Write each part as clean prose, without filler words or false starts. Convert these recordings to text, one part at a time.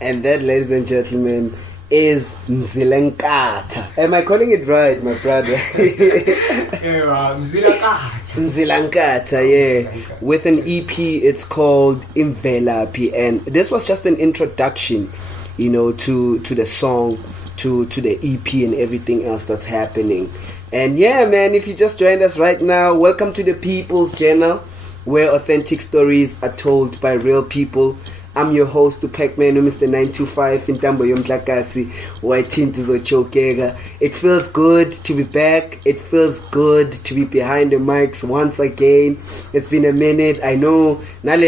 And that, ladies and gentlemen, is Mzilankhatha. Am I calling it right, my brother? Mzilankhatha, yeah. With an EP, it's called IMVELAPHI. And this was just an introduction, to the song, to the EP and everything else that's happening. And yeah, man, if you just joined us right now, welcome to the People's Channel, where authentic stories are told by real people. I'm your host, Pac-Man, Mr. 925, Intambo Yomdlakasi, Waitinti Zochokega. It feels good to be back. It feels good to be behind the mics once again. It's been a minute. I know, it's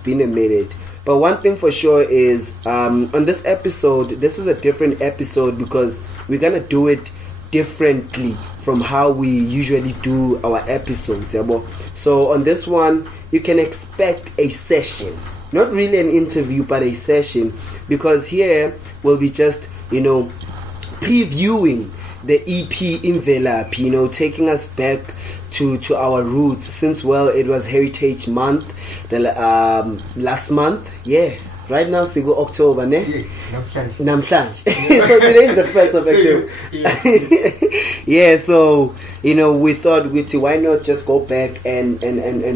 been a minute. But one thing for sure is, on this episode, this is a different episode because we're going to do it differently from how we usually do our episodes. So on this one, you can expect a session, not really an interview, but a session, because here we'll be just, previewing the EP IMVELAPHI, taking us back to our roots, since, well, it was Heritage Month, the last month, yeah. Right now, Sigo October, ne? Namhlanje. So today is the 1st of October. Yeah, so, we thought, why not just go back and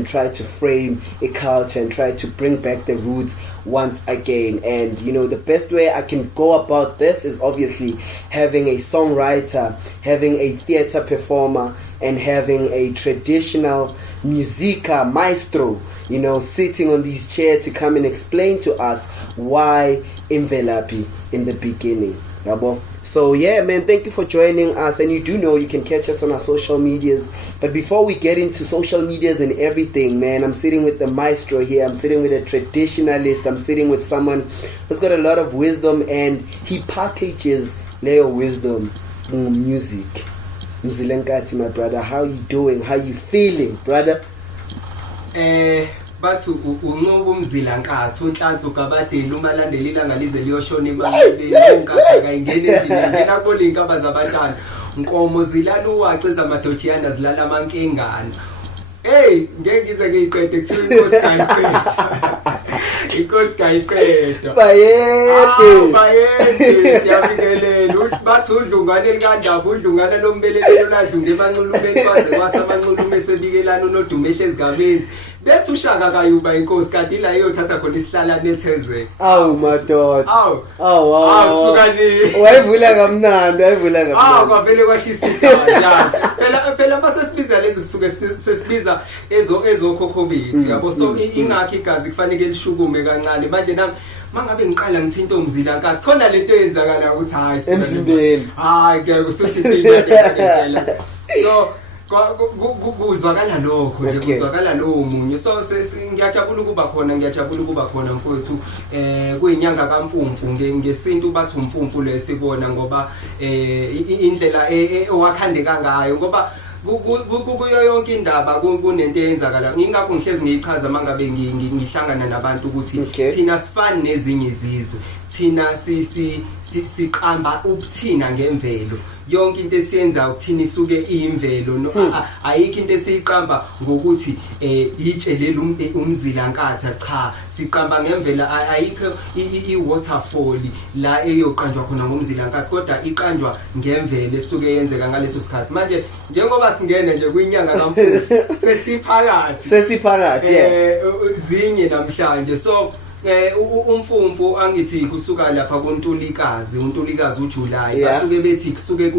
try to frame a culture and try to bring back the roots once again. And, the best way I can go about this is obviously having a songwriter, having a theater performer, and having a traditional musica maestro, sitting on this chair to come and explain to us why IMVELAPHI in the beginning. So yeah, man, thank you for joining us. And you do know you can catch us on our social medias. But before we get into social medias and everything, man, I'm sitting with the maestro here. I'm sitting with a traditionalist. I'm sitting with someone who's got a lot of wisdom, and he packages their wisdom in music. Mzilankhatha, my brother, how you doing? How you feeling, brother? Bathi unqobo Mzilankhatha unhlanhla ukabadela uma landela ilanga lize liyoshona emalini unkatha kayingene endlini ngena kolinkaba zabantwana nkomo zilala uwaceza amadojiyana zilala amankengana. Hey, ngeke ngize ngiyiqede kuthiwa inkosi kayiqeda. Inkosi kayiqeda. Bayede siyabingelela. Bathi udlungane elikandaba udlungana lombelelelo ladlunga emanxulumeni kwaze kwasamanxulume sebikelana unodume ehlezi gamenzi. Bethi ushaka kayuba inkosi kanti la iyothatha khona isihlala netheze. Awu madoda. Awu sukani. Wayivula kamnandi. Kwavele kwashisa yazi. Phela masesibiza lezi sisuke sesibiza ezokhokho bethu yabo. So ingakho igazi kufanele lishukume kancane manje nami mangabe ngiqala ngithinta uMzilankhatha khona lento eyenzakala ukuthi hayi emzimbeni hayi ngeke usuthi impilo. So kuzwakala lokho nje Okay. kuzwakala lowo munye so ngiyajabula ukuba khona mfowethu kuyinyanga kaMfumfu ngesintu bathi umfumfu lesibona ngoba indlela owakhandeka ngayo ngoba kuyo yonke indaba kunento eyenzakala ngingakho ngihlezi ngiyichaza mangabe ngihlangana nabantu ukuthi thina sifani nezinye izizwe thina siqamba ubuthina ngemvelo yonke into esiyenza ukuthini isuke iyimvelo ayikho into esiyiqamba ngokuthi itshelela umzilankatha cha siqamba ngemvelo ayikho iwaterfall la eyoqanjwa khona ngomzilankatha kodwa iqanjwa ngemvelo esuke yenzeka ngaleso sikhathi manje njengoba singene nje kuyinyanga kaMfumfu sesiphakathi zinye namhlanje so umfumfu angithi kusuka lapha kuNtulikazi uJuly basuke bethi kusuke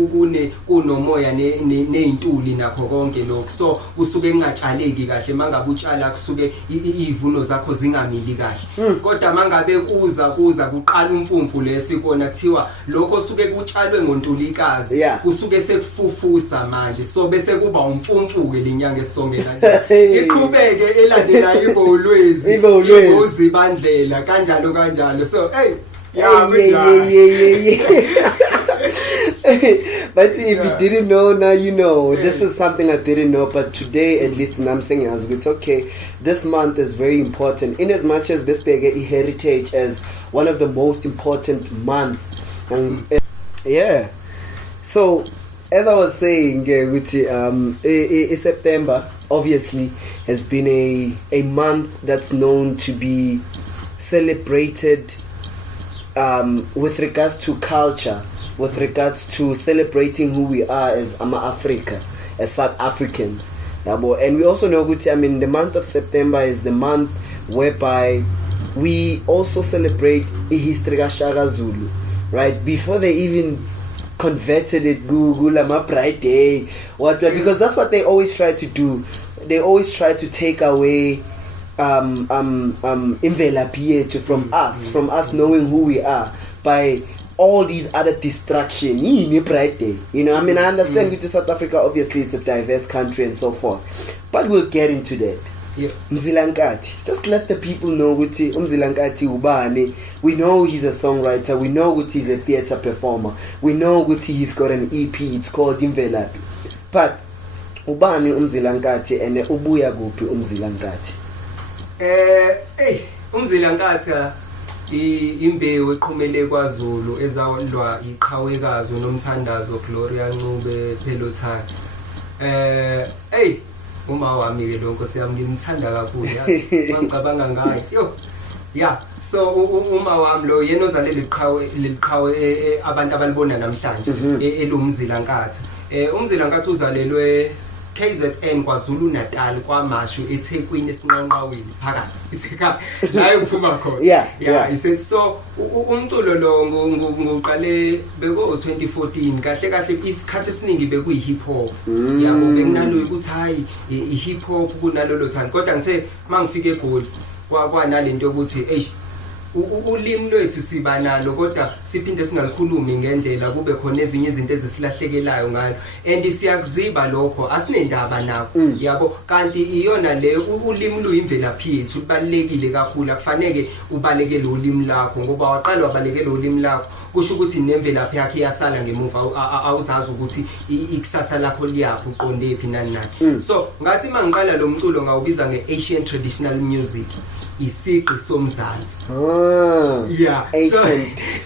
kunomoya nezintuli nakho konke lokho so kusuke kungatshaleki kahle mangabe utshala kusuke izivuno zakho zingamili kahle kodwa mangabe kuza kuqala umfumfu lesikona kuthiwa lokho suke kutshalwe ngoNtulikazi kusuke sekufufusa manje so bese kuba umfumfu ke lenyanga esongela iqhubeke elandela ibolwezi ibozibandle kanjalo so hey but if you didn't know, now you know. This is something I didn't know, but today at least I'm saying as it's okay. This month is very important in as much as this big heritage as one of the most important months. Yeah. So as I was saying, September obviously has been a month that's known to be celebrated with regards to culture, with regards to celebrating who we are as Africa, as South Africans. And we also know, the month of September is the month whereby we also celebrate history of Shaka Zulu, right? Before they even converted it, Gulama Pride Day, because that's what they always try to do. They always try to take away IMVELAPhi from us knowing who we are by all these other distractions. Pride Day, I understand with South Africa, obviously it's a diverse country and so forth, but we'll get into that. Mzilankhathi, just let the people know ukuthi Mzilankhathi ubani. We know he's a songwriter, we know ukuthi he's a theater performer, we know ukuthi he's got an EP, it's called IMVELAPHI. But ubani Mzilankhathi and ubuya kuphi Mzilankhathi? Mzilankhathi imbewu eqhumele kwaZulu ezawulwa iqhawekazi nomthandazo Gloria Ncube Pelotha. Uma wami ke lonke siyami ngimthanda kakhulu ngicabanga ngaye so uma wami lo yena ozale liqhawe abantu abalibona namhlanje elumzilankhathi umzilankhathi uzalelwe KZN KwaZulu Natal kwaMashu eThekwini esinqanqawini phakathi isekhaya la uphuma khona isethi so umculo lo nguqale beko 2014 kahle isikhathi esiningi bekuyi hip hop yabo benginalo ukuthi hayi i hip hop kunalolo thanda kodwa ngithe mangifike eGoli kwanalento ukuthi ulimi lwethu siba nalo kodwa siphinde singalikhulumi ngendlela kube khona ezinye izinto ezisilahlekelayo ngayo and siyakuziba lokho asinendaba nakho yabo kanti iyona le ulimi luyimvelaphi yethu libalekile kakhulu akufanele ubalekele ulimi lakho ngoba waqala wabalekele ulimi lakho kusho ukuthi nemvelaphi yakhe iyasala ngemuva awuzazi ukuthi ikusasa lakho liyaphi uqonde phi nani so ngathi mangiqala lo mculo ngawubiza ngeAsian traditional music isiqi somzansi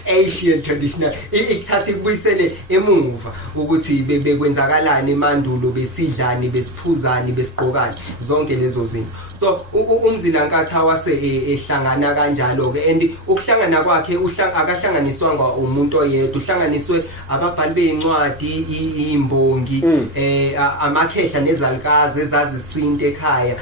Asian traditional ikuthatha ikubuyisele emuva ukuthi bekwenzakalani emandulo besidlani besiphuzani besigqokani zonke lezo zinto so umzilankhathi wase ehlangana kanjalo ke and ukuhlangana kwakhe akahlanganiswanga umuntu oyedwa uhlanganiswe ababhali bezincwadi imbongi amakhehla nezalikazi ezazisinte ekhaya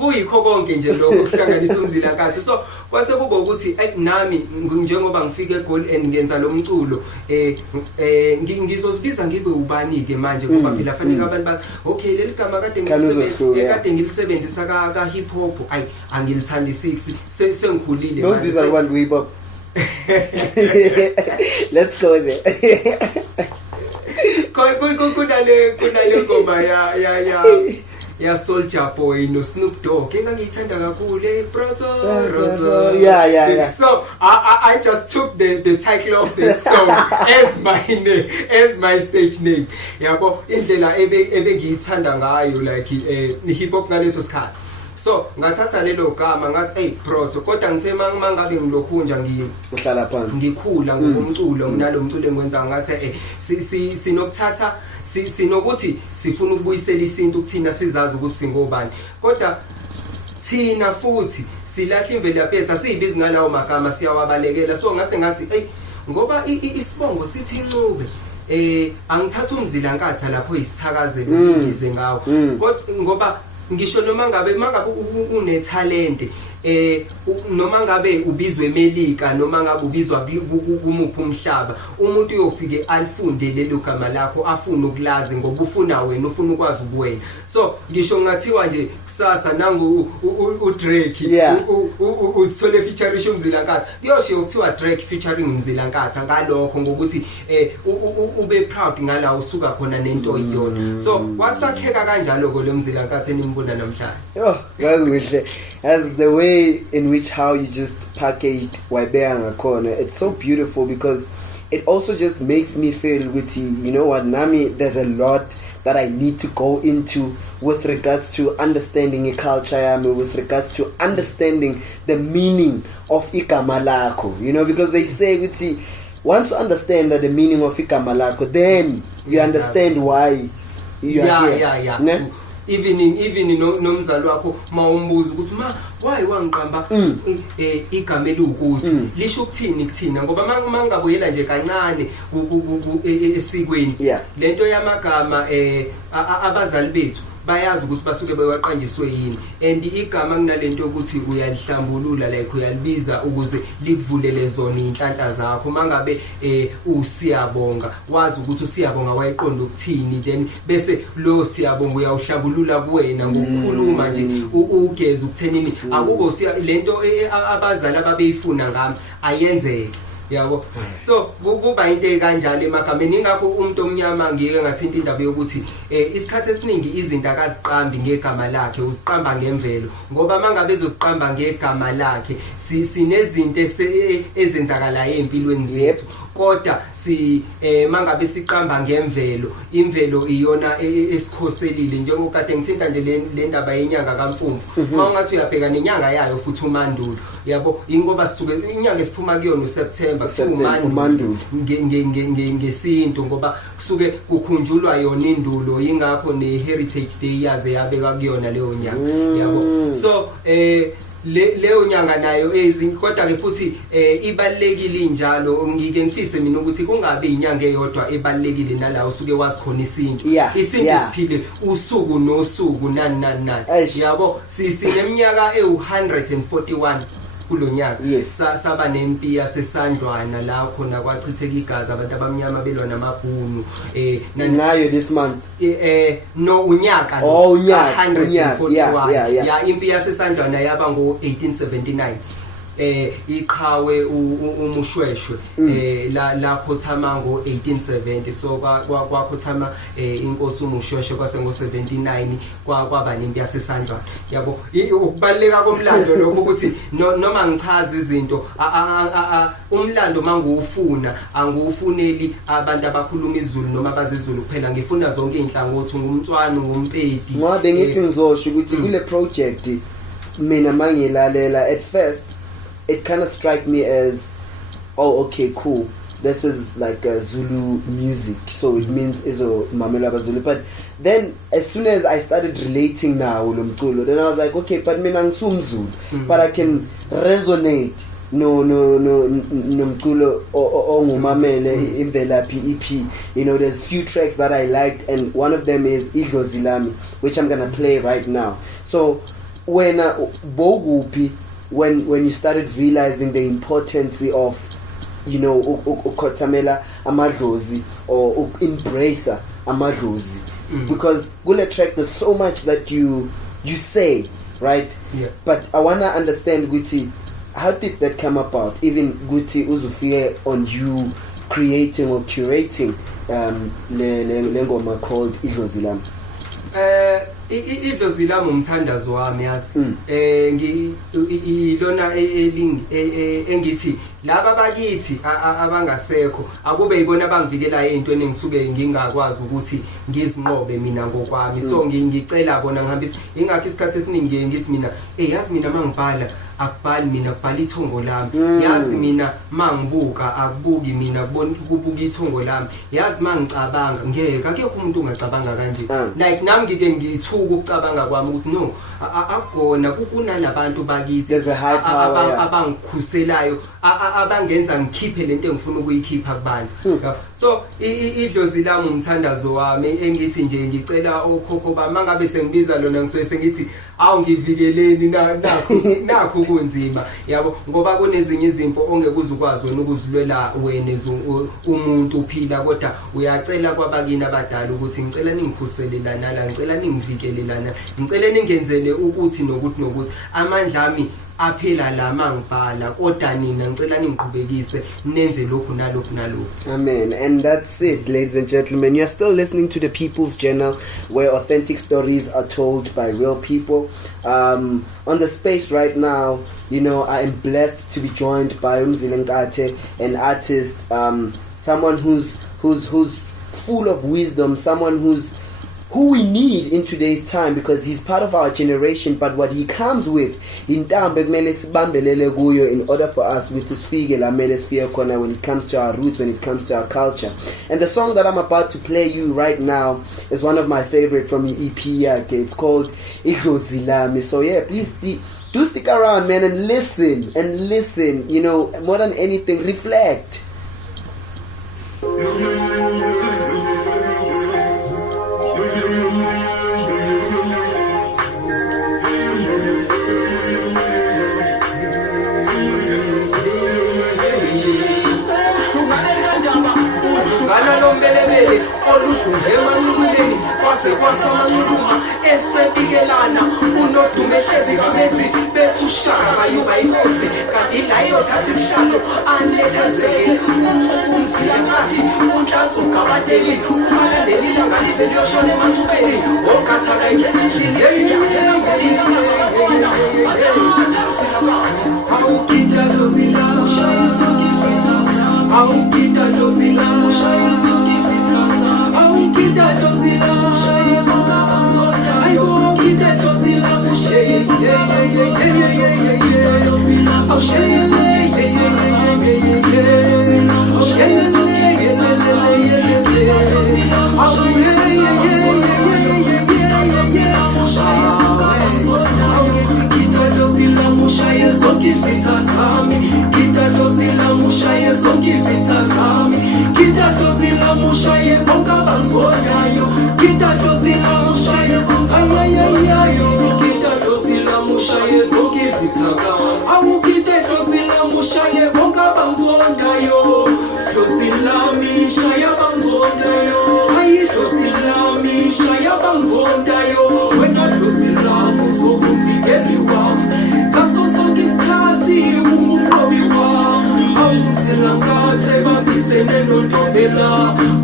kuyikho konke nje lokho kuhlanganisa umzilankhathi so kwase kuba ukuthi nami njengoba ngifike eGoli and ngenza lo mculo ngizozibiza ngibe ubani ke manje ngoba phela fanele abantu bathi okay leli gama kade ngilisebenzisa ka hip hop angilithandisisi sengikhulile manje uzibiza abantu hip hop let's go there kunale ngoma ya Soulja Boy no Snoop Dogg engangiyithanda kakhulu Proto. Yeah. So I just took the title of the song as my name, as my stage name. Yabo indlela ebengiyithanda ngayo like hip hop ngaleso sikhathi. So ngathatha lelo gama ngathi Proto kodwa ngithe mangabe ngilokhunja uhlala phansi ngikhula ngomculo nalomculo engwenza ngathi sinokuthatha sinokuthi sifuna ukubuyisela isintu ukuthina sizazi ukuthi singobani kodwa thina futhi silahla imvelaphi yethu asiyibizi ngalawo magama siyawabalekela so ngase ngathi ngoba isibongo sithi incube angithatha umzilankatha lapho isithakazelo ngize ngawo kodwa ngoba ngisho noma ngabe une talent noma ngabe ubizwe emelika noma ngabe ubizwa kumuphi umhlaba umuntu uyofike alifunde lelo gama lakho afuna ukulazi ngoba ufuna wena ufuna ukwazi ubuwena so ngisho ngathiwa nje kusasa nangu uDrake usithole featuring uMzilankatha kuyosho ukuthiwa Drake featuring uMzilankatha ngalokho ngokuthi ube proud ngala usuka khona nento iyona so wasakheka kanjalo ko lo Mzilankatha enimbona namhlanje kakuhle as the way in which how you just packaged Waibea Ngakhona, it's so beautiful because it also just makes me feel with you know what Nami, there's a lot that I need to go into with regards to understanding a culture with regards to understanding the meaning of igama lakho, you know, because they say with once you understand that the meaning of igama lakho, then you understand why you are here. Ne? Even nomzali wakho mawumbuza ukuthi why wangiqamba igama elukuthi lisho ukuthini kuthina ngoba mangabuyela nje kancane esikweni lento yamagama abazali bethu bayazi ukuthi basuke bewaqanjiswe yini and igama kunalento ukuthi uyalihlambulula like uyalibiza ukuze likuvulele zona inhlanhla zakho mangabe usiyabonga wazi ukuthi usiyabonga wayiqonda ukuthini then bese lo siyabonga uyawuhlambulula kuwena ngokukhuluma nje ugeze ukuthenini akubo lento abazali ababeyifuna ngami ayenzeke yabo so kuba into ekanjalo emagameni ingakho umuntu omnyama ngike ngathinta indaba yokuthi isikhathi esiningi izinto akaziqambi ngegama lakhe uziqamba ngemvelo ngoba mangabe ezoziqamba ngegama lakhe sinezinto ezenzakalayo empilweni zethu kodwa mangabe siqamba ngemvelo imvelo iyona esikhoselile njengokade ngithinta nje le ndaba yenyanga kaMfumfu mawungathi uyabheka nenyanga yayo futhi umandulo yabo ingoba sisuke inyanga esiphuma kuyona uSeptember umandulo ngesinto ngoba kusuke kukhunjulwa yona indulo ingakho neHeritage Day yaze yabeka kuyona leyo nyanga yabo so leyo nyanga nayo kodwa ke futhi ibalekile njalo ngike ngifise mina ukuthi kungabe inyanga eyodwa ebalekile nala usuke wasikhona isinto siphile usuku nosuku nani yabo sineminyaka e141 kulonyaka saba nempi yasesandlwana la khona kwachitheka igazi abantu abamnyama belwa namabhunu nayo this month no unyaka lo 141 impi yasesandlwana yaba ngo1879 iqhawe umushweshwe la khothama ngo1870 so kwakhothama inkosi umushweshwe kwase ngo79 kwaba nempi yasesandlwana yabo ukubaleka komlando lokho ukuthi noma ngichaza izinto umlando manguwufuna anguwufuneli abantu abakhuluma izulu noma abazizulu kuphela ngifuna zonke inhlangothi ngumntwana ngumpedi ngabe ngithi ngizosho ukuthi kule project mina mangilalela at first it kind of struck me as, oh, okay, cool. This is like Zulu music, so it means izo mamela Zulu. But then, as soon as I started relating now with umculo, then I was like, okay, but mina ngisumzulu, but I can resonate no umculo ongumamele IMVELAPHI EP. You know, there's few tracks that I liked, and one of them is Idlo Zilami, which I'm gonna play right now. So when Bogupi. When you started realizing the importance of, you know, ukhotamela amadlozi or embrace amadlozi, because gule track there's so much that you say, right? Yeah. But I wanna understand Guti, how did that come about? Even Guti uzufie on you creating or curating le ngoma called Idlozi Lami? Idlozi lami umthandazo wami yazi ilona engithi laba bakithi abangasekho akube yibona abangivikela ezintweni engisuke ngingakwazi ukuthi ngizinqobe mina ngokwami so ngicela bona ngihambisa ingakho isikhathi esiningi ngithi mina yazi mina mangibhala akubhali mina kubhala ithongo lami yazi mina mangibuka akubuki mina kubuka ithongo lami yazi mangicabanga ngeke akekho umuntu ongacabanga kanje like nami ngike ngithuka ukucabanga kwami ukuthi no akugona kunalabantu bakithi abangikhuselayo abangenza ngikhiphe lento engifuna ukuyikhipha kubani so idlozi lami umthandazo wami engithi nje ngicela okhokho bami mangabe sengibiza lona ngisuke sengithi awungivikeleni nakho kunzima yabo ngoba kunezinye izimpo ongeke uzukwazi wena ukuzilwela wena umuntu uphila kodwa uyacela kwabakini abadala ukuthi ngicela ningikhuselelana la ngicela ningivikelelana ngicela ningenzele ukuthi nokuthi amandla ami aphela la mangibhala kodwa nina ngicela ningiqhubekise nenze lokhu nalokhu nalokhu. Amen. And that's it, ladies and gentlemen. You are still listening to the People's Journal, where authentic stories are told by real people. On the space right now, you know, I am blessed to be joined by Mzilankhatha, an artist, someone who's full of wisdom, someone who we need in today's time, because he's part of our generation, but what he comes with in order for us to when it comes to our roots, when it comes to our culture. And the song that I'm about to play you right now is one of my favorite from the EP. It's called Idlozi Lami. So yeah, please do stick around, man, and listen, you know, more than anything, reflect. Kwasamanuma esebikelana unodume hlezi kamethi bethushaka yuba inkosi kabila yothatha isihlalo anethezeke umzilankathi unhlanzo gabateli umalandeli langalize liyoshona emathubeni onkathaka endlini awukita dlozila ushaya zokizithaza awukita dlozila ushaya zokizithaza awukita dlozila ushaya bangabamzonda awukita dlozila ushaya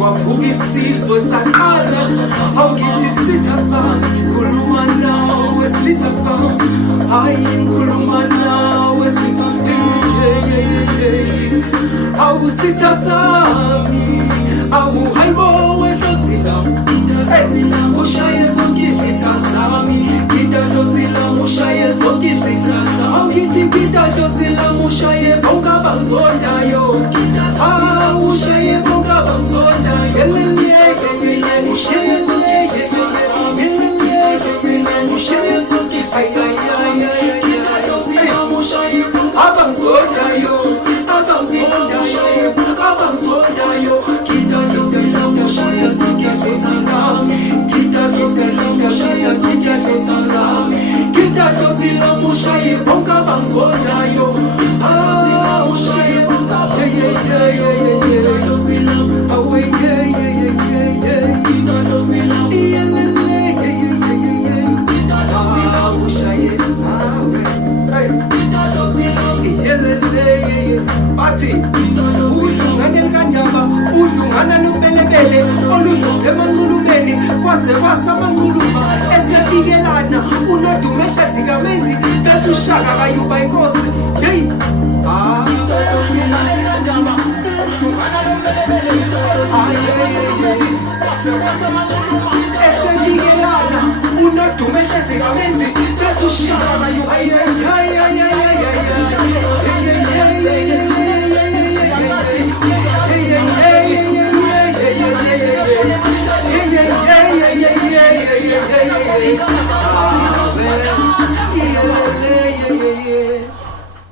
Wafukisizwe saqala awungithi sitha sami khuluma nawe sitha sami hayi khuluma nawe sitha sami awusitha sami awuhayibo wedlozila ushaye zonke izitha zami ngidlozila mushaye zonke izitha zami ngithi ngidlozila mushaye bonke abangizondayo ushaye bonke abangizondayo eleliyeke ushaye zonke izitha zami eleliyeke ushaye zonke izitha zami ngidlozila mushaye bonke abangizondayo abangizondayo abangizondayo ngidlozila mushaye zonke izitha zami ngidlozila mushaye zonke izitha zami ngidlozila mushaye bonke abangizondayo mushaye bonke bathi udlungane kanjaba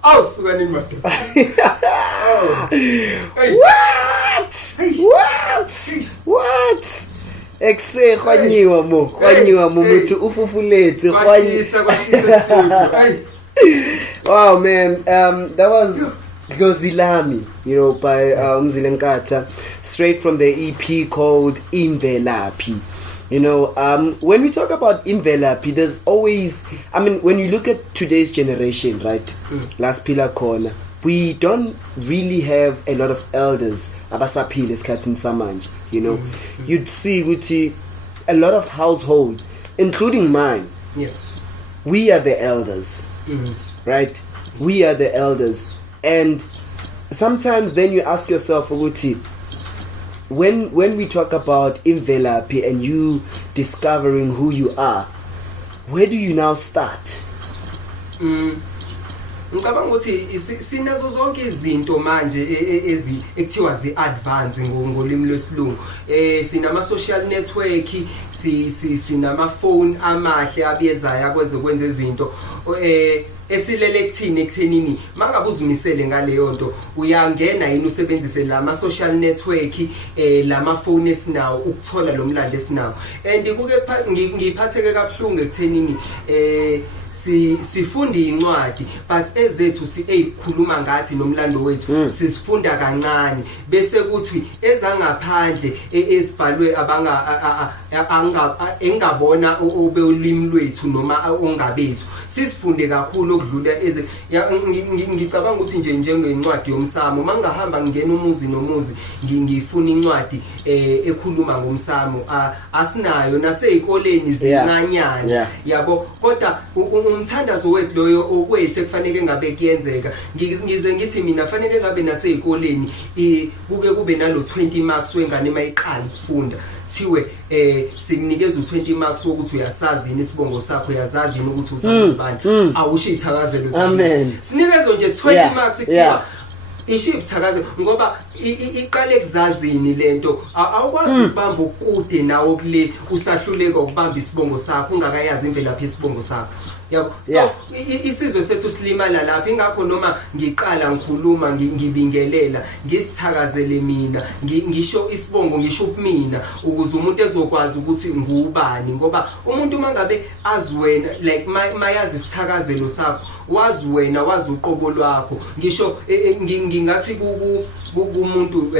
Oh, sweating my What? Exe kwanyiwa mo muthu ufufuletse kwashisa studio. Wow, man, that was Gozilami, by Mzilankhatha, straight from the EP called IMVELAPHI. When we talk about IMVELAPHI, there's always, when you look at today's generation, right, last pillar corner, we don't really have a lot of elders abasaphila esikhathini samanje. You'd see ukuthi a lot of households, including mine, yes, we are the elders, right? We are the elders, and sometimes then you ask yourself, ukuthi, when we talk about IMVELAPHI and you discovering who you are, where do you now start? Ngicabanga ukuthi sinazo zonke izinto manje ekuthiwa zi-advance ngolimi lwesilungu. Sinama social network, sinama phone amahle abiyezayo akwenze ukwenza izinto. Esilele ekuthenini mangabe uzimisele ngaleyo nto uyangena yini usebenzise lama social network lama phone esinawo ukuthola lo mlando esinawo. And kuke ngiphatheke kabuhlungu ekuthenini sifunda incwadi but ezethu sikhuluma ngathi nomlando wethu sisifunda kancane bese kuthi ezangaphandle ezibhalwe engabona obe ulimi lwethu noma ongabethu sisifunde kakhulu okudlula ngicabanga ukuthi njengencwadi yomsamo mangahamba ngena umuzi nomuzi ngifuna incwadi ekhuluma ngomsamo asinayo nasezikoleni zincanyana yabo kodwa umthandazo wethu loyo okwethu kufanele ngabe kuyenzeka ngize ngithi mina fanele ngabe nasezikoleni kuke kube nalo 20 marks wengane mayiqala ukufunda thiwe sikunikeza u20 marks ukuthi uyasazi yini isibongo sakho uyazazi yini ukuthi uzabani awusho ithakazelo zakho sinikezwe nje 20 marks kuthiwa ishibthakaze ngoba iqale ekuzazini lento awukwazi ukubamba ukude nawo kule usahluleka ukubamba isibongo sakho ungakayazi imvelaphi isibongo sakho yabo so isizwe sethu silimala lapha ingakho noma ngiqala ngikhuluma ngibingelela ngisithakazele mina ngisho isibongo ngisho kumina ukuze umuntu ezokwazi ukuthi ngubani ngoba umuntu mangabe aziwena like mayazi isithakazelo sakho wazi wena wazi uqobo lwakho ngisho ngingathi kumuntu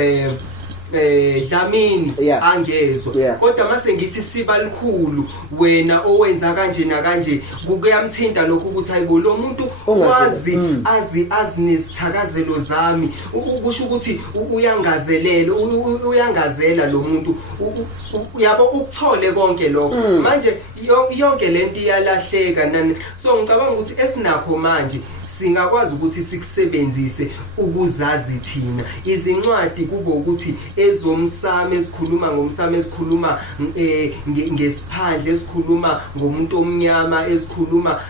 Dlamini angezwe kodwa mase ngithi siba likhulu wena owenza kanje na kanje kuyamthinta lokho ukuthi hayibo lo muntu wazi azi nesithakazelo zami ukusho ukuthi uyangazela lo muntu yabo ukuthole konke lokho manje yonke lento iyalahleka nani so ngicabanga ukuthi esinakho manje singakwazi ukuthi sikusebenzise ukuzazi thina izincwadi kube ukuthi ezomsamo esikhuluma ngomsamo esikhuluma ngesiphandle esikhuluma ngomuntu omnyama esikhuluma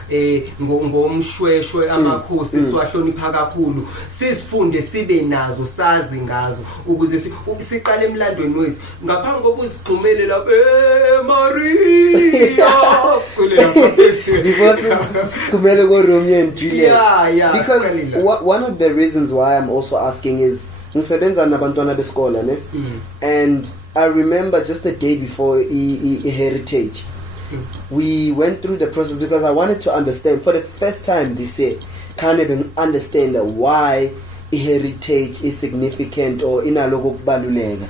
ngomshweshwe amakhosi siwahlonipha kakhulu sisifunde sibe nazo sazi ngazo ukuze siqale emlandweni wethu ngaphambi kokusigxumele lapha Maria sicule lapha because sigxumele ko Romeo and Juliet. Yeah, because one of the reasons why I'm also asking is ngisebenza nabantwana besikole ne and I remember just the day before heritage we went through the process because I wanted to understand for the first time this year can't even understand why heritage is significant or inaloko kubaluleka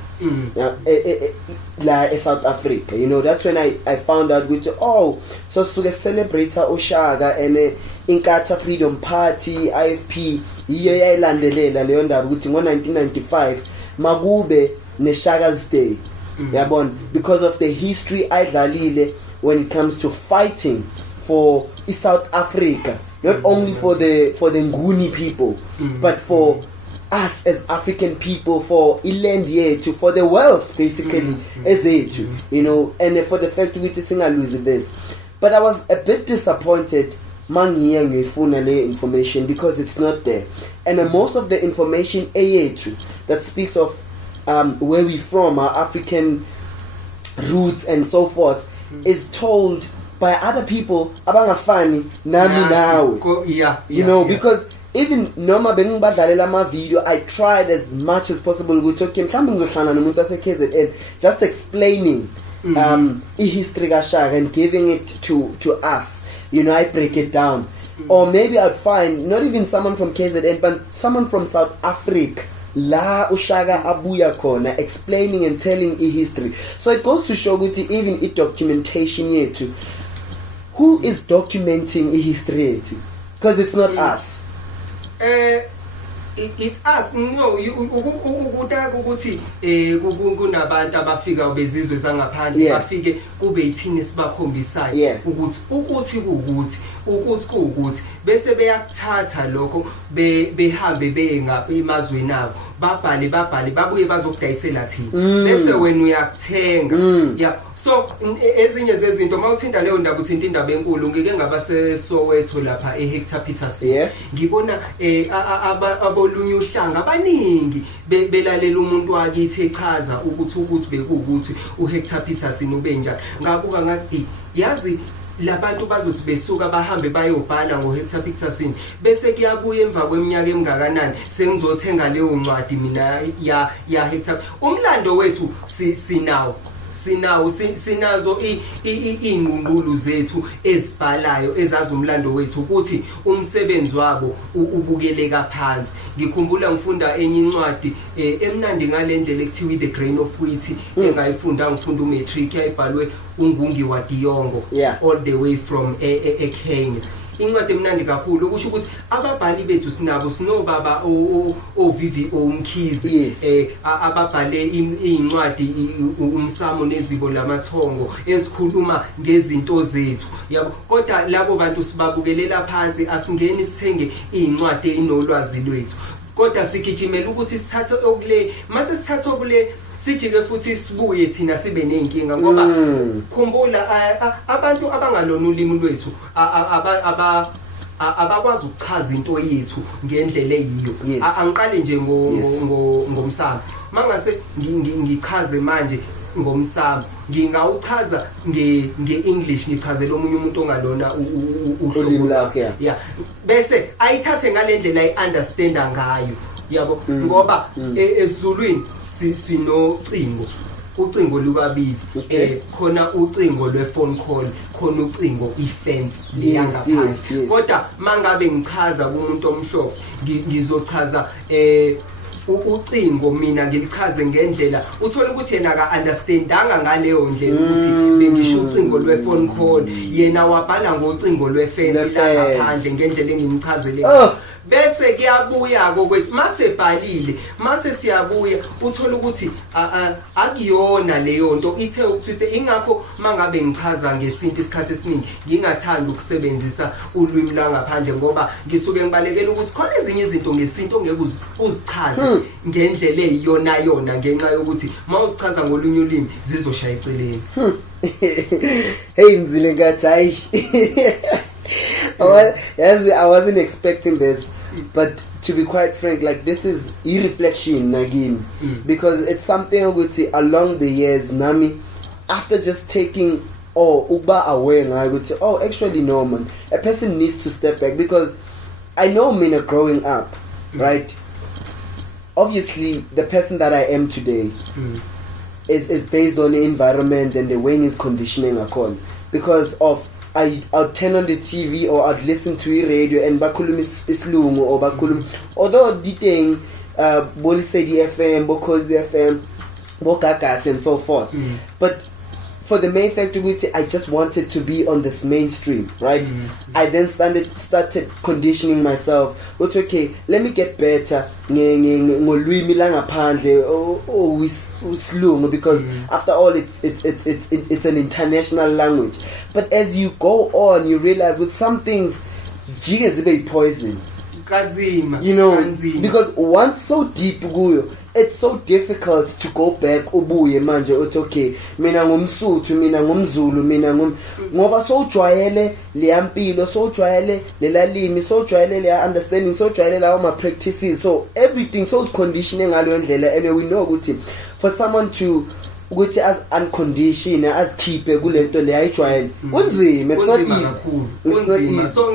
la South Africa. That's when I found out which so suke celebrate uShaka and Inkatha Freedom Party IFP iye yayilandelela leyo ndaba ukuthi ngo1995 makube neShaka's Day yabona because of the history ayidlalile when it comes to fighting for South Africa, not only for the Nguni people but for us as African people, for iland yethu, for the wealth basically as yethu, and for the fact we singalose this. But I was a bit disappointed mangiya ngifuna le information because it's not there. And most of the information that speaks of where we from, our African roots and so forth, is told by other people abangafani nami nawe. You know, because even noma bengibadlalela ama video, I tried as much as possible ukuthi okay mhlambe ngizohlala nomuntu wase KZN just explaining history kaShaka and giving it to us. You know, I break it down. Or maybe I'd find not even someone from KZN but someone from South Africa la uShaka abuya khona explaining and telling history. So it goes to show ukuthi even documentation yethu, who is documenting history yethu? Because it's not us. It's us. No, ukuthi kunabantu abafika bezizwe zangaphandle bafike kube yithini sibakhombisayo ukuthi kuwukuthi bese beyakuthatha lokho behambe beyengapha emazweni abo babhale babuye bazokudayisela thina bese wena uyakuthenga so ezinye zezinto mawuthinta leyo ndaba uthinta indaba enkulu ngike ngabaseSoweto lapha eHector Peterson ngibona abolunye uhlanga abaningi belalela umuntu wakithi echaza ukuthi bekuwukuthi uHector Peterson ubenjani ngabuka ngathi yazi labantu bazothi besuka bahambe bayobhala ngoHector Peterson bese kuyabuya emva kweminyaka emingakanani sengizothenga leyo ncwadi mina ya Hector. Umlando wethu sinazo ingqungqulu zethu ezibhalayo ezazi umlando wethu ukuthi umsebenzi wabo ubukeleka phansi. Ngikhumbula ngifunda enye incwadi emnandi ngalendlela ekuthiwa The Grain of Wheat engayifunda ngifunda umatric ayibhalwe uNgungi wa Diyongo all the way from eKenya. Incwadi emnandi kakhulu ukusho ukuthi ababhali bethu sinobaba oVVO Mkhize ababhale incwadi umsamo nezibo lamathongo ezikhuluma ngezinto zethu yabo kodwa labo bantu sibabukelela phansi asingeni sithenge incwadi enolwazi lwethu kodwa sigijimela ukuthi sithathe okule mase sithathe okule sijike futhi sibuye thina sibe nenkinga ngoba khumbula abantu abangalona ulimi lwethu abakwazi ukuchaza into yethu ngendlela eyiyo. Angiqale nje ngomsamo mangase ngichaze manje ngomsamo ngingawuchaza nge-English ngichazela omunye umuntu ongalona uhlobo lakhe bese ayithathe ngalendlela ayi-understanda ngayo yabo ngoba esiZulwini ucingo lukabili khona ucingo lwephone call khona ucingo ifence liyangaphansi kodwa mangabe ngichaza kumuntu omhlophe ngizochaza ucingo mina ngilichaze ngendlela uthola ukuthi yena ka-understandanga ngaleyo ndlela ukuthi bengisho ucingo lwephone call yena wabhala ngocingo lwefence langaphandle ngendlela engimchazele bese kuyabuya kokwethi masebhalile mase siyabuya uthola ukuthi akuyona leyo nto ithe ukutwiste ingakho mangabe ngichaza ngesinto isikhathi esiningi ngingathanda ukusebenzisa ulwimi langaphandle ngoba ngisuke ngibalekela ukuthi khona ezinye izinto ngesinto ngeke uzichaze ngendlela eyiyona ngenxa yokuthi mawuzichaza ngolunye ulimi zizoshaya eceleni. Hey Mzilankhatha, I wasn't expecting this, but to be quite frank, like this is reflection again, because it's something along the years, Nami, after just taking uba aware, I would say, actually no man, a person needs to step back because I know men are growing up, right? Obviously, the person that I am today is based on the environment and the way is conditioning a call because of I'd turn on the TV or I'd listen to the radio and bakulum islungu or bakulum although diteng Bolisedi FM, Bokozi FM, Bokakas and so forth. But for the main fact of it, I just wanted to be on this mainstream, right? I then started conditioning myself. Okay, let me get better. Because after all, it's an international language. But as you go on, you realize with some things, jiga zibe poison. You know, because once so deep, it's so difficult to go back ubuye manje uthi okay mina ngumsuthu mina ngumzulu mina ngoba so ujwayele le mpilo so ujwayele lelalimi so ujwayele le understanding so ujwayele lawo ma practices so everything so is conditioning ngalo ndlela and we know ukuthi for someone to ukuthi as unconditional as keep kulento le ayijwayele kunzima it's not easy so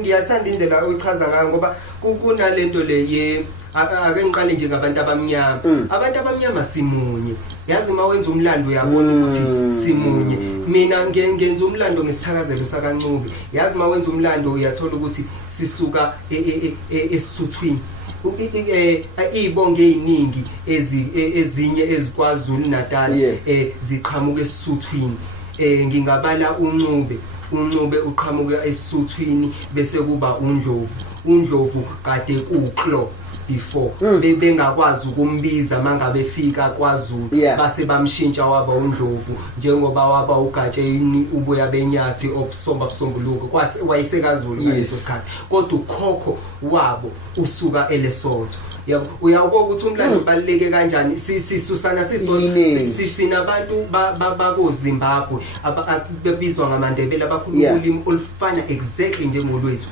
ngiyathanda indlela oyichaza ngayo ngoba kunalento le ake ngiqale nje ngabantu abamnyama abantu abamnyama simunye yazi mawenza umlando uyabona ukuthi simunye mina ngenza umlando ngesithakazelo sakancube yazi mawenza umlando uyathola ukuthi sisuka eSuthwini ibonge eziningi ezinye eziKwaZulu Natal ziqhamuka eSuthwini ngingabala uncube uqhamuka eSuthwini bese kuba uNdlovu kade kuKlo before bengakwazi ukumbiza mangabe fika kwaZulu base bamshintsha waba uNdlovu njengoba waba ugatsheni ubuya benyathi obusomba busombuluko kwase wayesekaZulu ngaleso sikhathi kodwa ukhokho wabo usuka eLesotho yabo uyabona ukuthi umlando ubaluleke kanjani sisusana sinabantu bakoZimbabwe ababizwa ngamaNdebele abakhuluma ulimi olufana exactly njengolwethu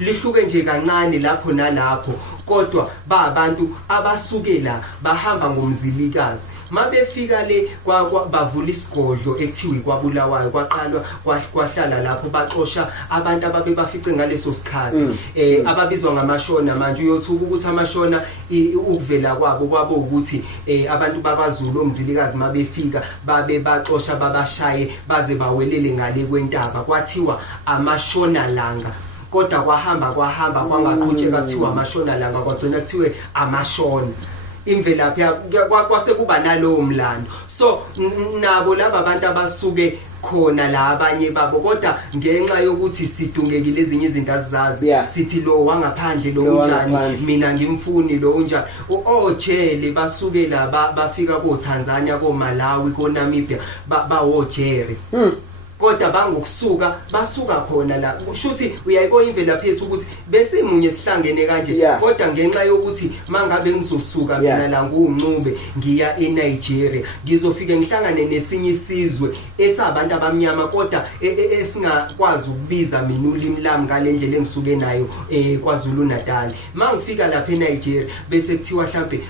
lihluke nje kancane lapho nalapho kodwa abantu abasuke la bahamba ngomzilikazi mabefika le bavula isigodlo ekuthiwa kwaBulawayo kwaqalwa kwahlala lapho baxosha abantu ababe bafice ngaleso sikhathi ababizwa ngamashona manje uyothuka ukuthi amashona ukuvela kwabo ukuthi abantu bakwaZulu omzilikazi mabefika babe baxosha babashaye baze bawelele ngale kwentaba kwathiwa amashona langa kodwa kwahamba kwangaqhutsheka kuthiwa amashona langa kwagcina kuthiwe amashona imvelaphi kwase kuba nalowo mlando so nabo laba abantu abasuke khona la abanye babo kodwa ngenxa yokuthi sidungekile ezinye izinto azizazi sithi lo wangaphandle lo unjani mina ngimfuni lo unjani ojele basuke la bafika koTanzania koMalawi koNamibia bawojere kodwa bangokusuka basuka khona la kushuthi uyayibona imvelaphi yethu ukuthi besimunye sihlangene kanje kodwa ngenxa yokuthi mangabe ngizosuka mina la nguNcube ngiya eNigeria ngizofika ngihlangane nesinye isizwe esabantu abamnyama kodwa esingakwazi ukubiza mina ulimi lami ngalendlela engisuke nayo kwaZulu Natal mangifika lapha eNigeria bese kuthiwa mhlambe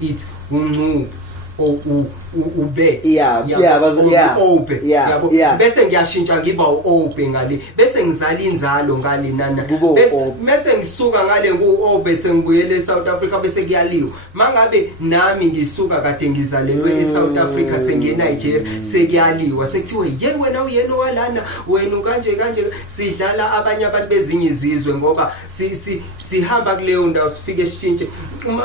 it's uNcube ube bese ngiyashintsha ngiba uobe ngale bese ngizala inzalo ngale nana bese ngisuka ngale nguobe sengibuyele eSouth Africa bese kuyaliwa mangabe nami ngisuka kade ngizalelwe eSouth Africa sengiye eNigeria sekuyaliwa sekuthiwe yeke wena uyena walana wena kanje sidlala abanye abantu bezinye izizwe ngoba sihamba kuleyo ndawo sifike esitshintshe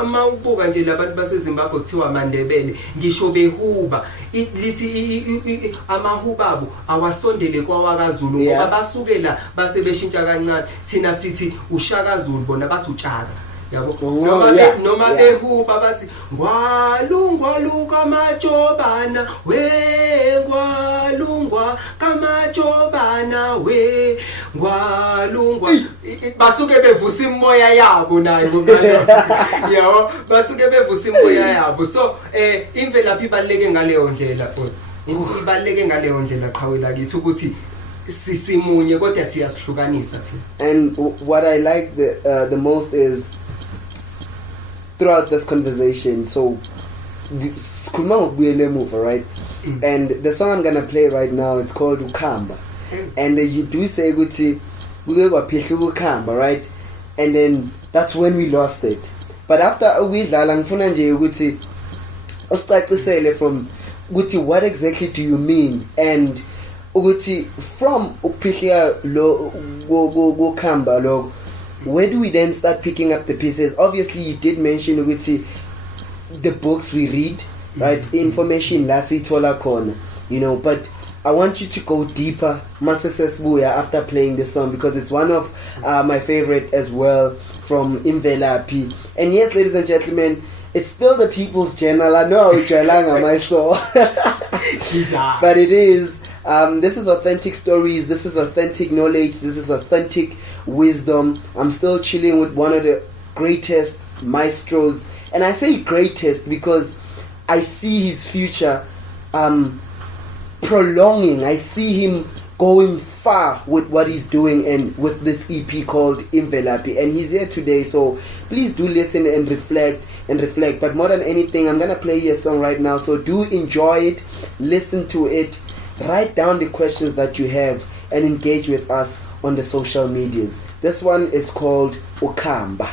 uma ubuka nje labantu baseZimbabwe kuthiwa aMandebele ngisho behuba lithi amahubabo awasondele kwaWakaZulu ngoba basukela base beshintsha kancane thina sithi uShakaZulu bona bathi utshaka yabo noma behuba bathi ngwalungwa kamajobana we ngwalungwa kamajobana we ngwalungwa basuke bevusa imoya yabo nayo yabo basuke bevusa imoya yabo so imvelaphi ibaleke ngaleyo ndlela ibaleke ngaleyo ndlela qhawela kithi ukuthi sisimunye kodwa siyasihlukanisa thina. And what I like the most is throughout this conversation, so sikhuluma ngokubuyela emuva, right? And the song I'm gonna play right now is called Ukhamba, and you do say ukuthi kuke kwaphihla ukukhamba, right? And then that's when we lost it. But after uyidlala ngifuna nje ukuthi usicacisele from ukuthi what exactly do you mean, and ukuthi from ukuphihla lo ukukhamba lo, where do we then start picking up the pieces? Obviously you did mention ukuthi the books we read, right? Information la sithola khona, you know, but I want you to go deeper Masesesbuya after playing this song, because it's one of my favorite as well from IMVELAPhi. And yes, ladies and gentlemen, it's still the People's Journal. I know Jalanga my soul, but it is. This is authentic stories. This is authentic knowledge. This is authentic wisdom. I'm still chilling with one of the greatest maestros And I say greatest because I see his future prolonging. I see him going far with what he's doing and with this EP called IMVELAPHI, and he's here today, so please do listen and reflect. But more than anything, I'm gonna play you a song right now, so do enjoy it, listen to it, write down the questions that you have, and engage with us on the social medias. This one is called Ukamba.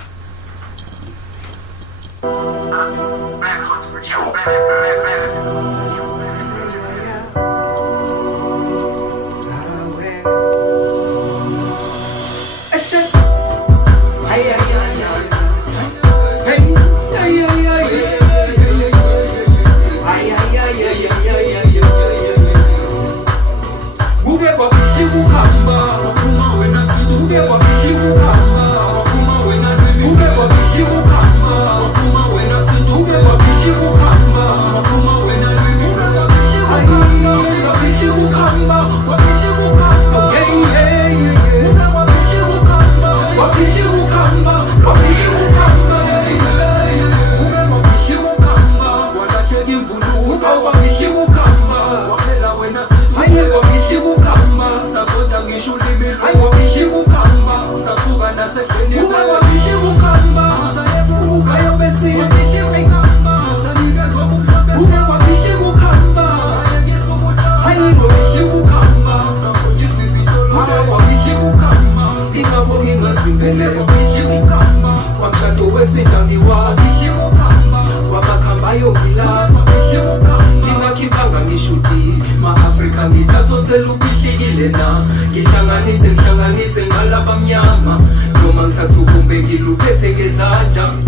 ngihlanganise ngalabamnyama noma ngithatha ukumbe ngiluphethe ngezandla